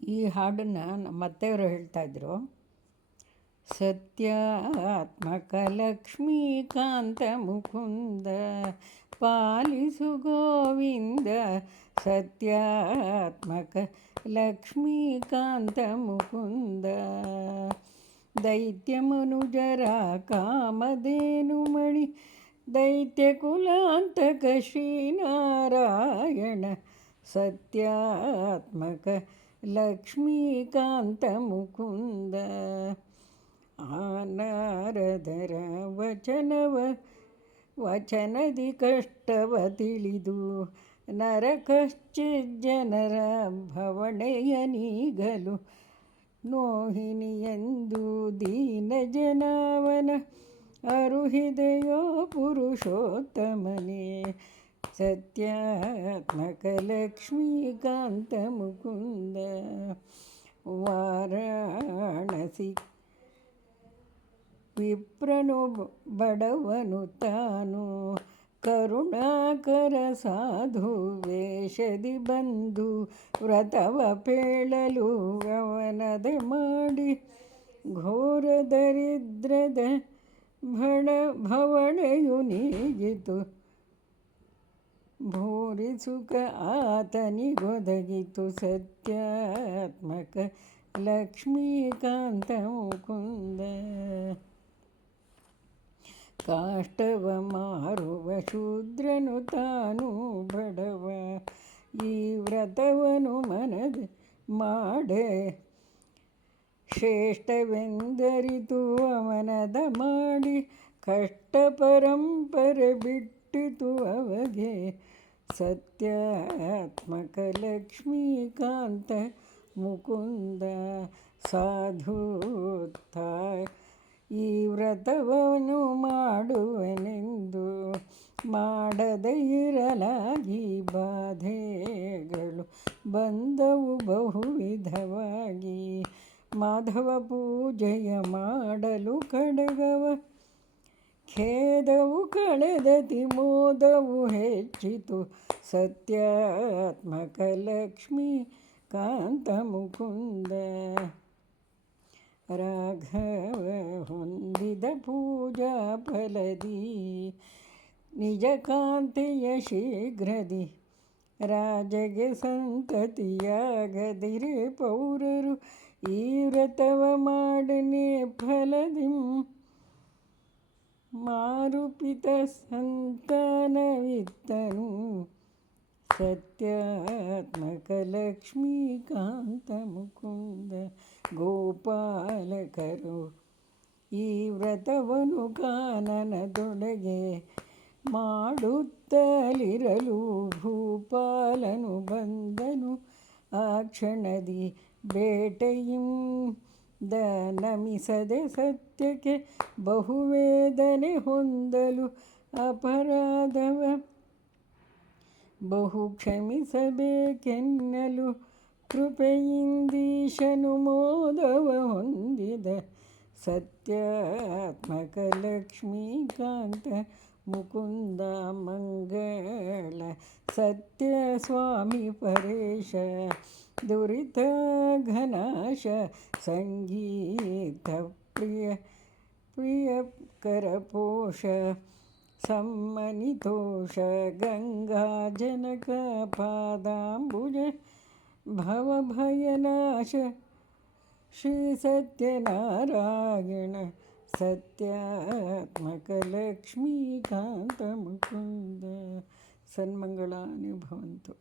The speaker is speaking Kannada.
ಈ ಹಾಡನ್ನು ನಮ್ಮ ಅತ್ತೆಯವರು ಹೇಳ್ತಾಯಿದ್ರು. ಸತ್ಯಾತ್ಮಕ ಲಕ್ಷ್ಮೀಕಾಂತ ಮುಕುಂದ ಪಾಲಿಸು ಗೋವಿಂದ, ಸತ್ಯಾತ್ಮಕ ಲಕ್ಷ್ಮೀಕಾಂತ ಮುಕುಂದ. ದೈತ್ಯ ಮನುಜರ ಕಾಮಧೇನುಮಣಿ ದೈತ್ಯ ಕುಲಾಂತಕ ಶ್ರೀನಾರಾಯಣ, ಸತ್ಯಾತ್ಮಕ ಲಕ್ಷ್ಮೀಕಾಂತ ಮುಕುಂದ. ಆ ನಾರದರ ವಚನದಿ ಕಷ್ಟವ ತಿಳಿದು ನರಕಶ್ಚಿಜ್ಜನರ ಭವಣೆಯ ನೀಗಲು ನೋಹಿನಿಯೆಂದು ದೀನ ಜನಾವನ ಅರುಹಿದೆಯೋ ಪುರುಷೋತ್ತಮನೇ, ಸತ್ಯಾತ್ಮಕ ಲಕ್ಷ್ಮೀಕಾಂತ ಮುಕುಂದ. ವಾರಾಣಸಿ ವಿಪ್ರನು ಬಡವನು ತಾನು ಕರುಣಾಕರ ಸಾಧು ವೇಷದಿ ಬಂದು ವ್ರತವ ಪೇಳಲು ಅವನದೆ ಮಾಡಿ ಘೋರ ದರಿದ್ರದ ಭವಣೆಯು ನೀಗಿತು. ಭೂರಿ ಸುಖ ಆತನಿಗೊದಗಿತು, ಸತ್ಯಾತ್ಮಕ ಲಕ್ಷ್ಮೀಕಾಂತ ಮುಕುಂದ. ಕಾಷ್ಟವ ಮಾರುವ ಶೂದ್ರನು ತಾನು ಬಡವ, ಈ ವ್ರತವನು ಮನದ ಮಾಡೆ ಶ್ರೇಷ್ಠವೆಂದರಿತು ಅವನದ ಮಾಡಿ ಕಷ್ಟ ಪರಂಪರೆ ಬಿಟ್ಟಿತು ಅವಗೆ, ಸತ್ಯಾತ್ಮಕ ಲಕ್ಷ್ಮೀಕಾಂತ ಮುಕುಂದ. ಸಾಧುತ್ತ ಈ ವ್ರತವನ್ನು ಮಾಡುವೆನೆಂದು ಮಾಡದೇ ಇರಲಾಗಿ ಬಾಧೆಗಳು ಬಂದವು ಬಹುವಿಧವಾಗಿ. ಮಾಧವ ಪೂಜೆಯ ಮಾಡಲು ಖಡ್ಗವ ಖೇದವು ಕಳೆದತಿ ಮೋದವು ಹೆಚ್ಚಿತು, ಸತ್ಯಾತ್ಮಕ ಲಕ್ಷ್ಮೀಕಾಂತ ಮುಕುಂದ. ರಾಘವ ಹೊಂದಿದ ಪೂಜಾ ಫಲದಿ ನಿಜ ಕಾಂತಿಯ ಶೀಘ್ರದಿ ರಾಜಗೆ ಸಂತತಿಯಾಗದಿರೆ ಪೌರರು ಈ ವ್ರತವ ಮಾಡನೆ ಫಲದಿಂ. ಮಾರುಪಿತ ಸಂತಾನವಿತ್ತನು, ಸತ್ಯಾತ್ಮಕ ಲಕ್ಷ್ಮೀಕಾಂತ ಮುಕುಂದ. ಗೋಪಾಲಕರು ಈ ವ್ರತವನು ಕಾನನದೊಳಗೆ ಮಾಡುತ್ತಲಿರಲು ಭೂಪಾಲನು ಬಂದನು ಆ ಕ್ಷಣದಿ ಬೇಟೆಯಿಂದ ನಮಿಸದೆ ಸತ್ಯಕ್ಕೆ ಬಹುವೇದನೆ ಹೊಂದಲು ಅಪರಾಧವ ಬಹು ಕ್ಷಮಿಸಬೇಕೆನ್ನಲು ಕೃಪೆಯಿಂದೀಶನು ಮೋದವ ಹೊಂದಿದ, ಸತ್ಯಾತ್ಮಕ ಲಕ್ಷ್ಮೀಕಾಂತ ಮುಕುಂದ. ಮಂಗಳ ಸತ್ಯ ಸ್ವಾಮಿ ಪರೇಶ ದುರಿತ ಘನಾಶ ಸಂಗೀತ ಪ್ರಿಯಕರ ಪೋಷ ಸಮ್ಮನಿತೋಷ ಗಂಗಾ ಜನಕ ಪಾದಾಂಬುಜ ಭವಭಯನಾಶ ಶ್ರೀ ಸತ್ಯನಾರಾಯಣ, ಸತ್ಯಾತ್ಮಕ ಲಕ್ಷ್ಮೀಕಾಂತ ಮುಕುಂದ. ಸನ್ಮಂಗಳಾನಿ ಭವಂತು.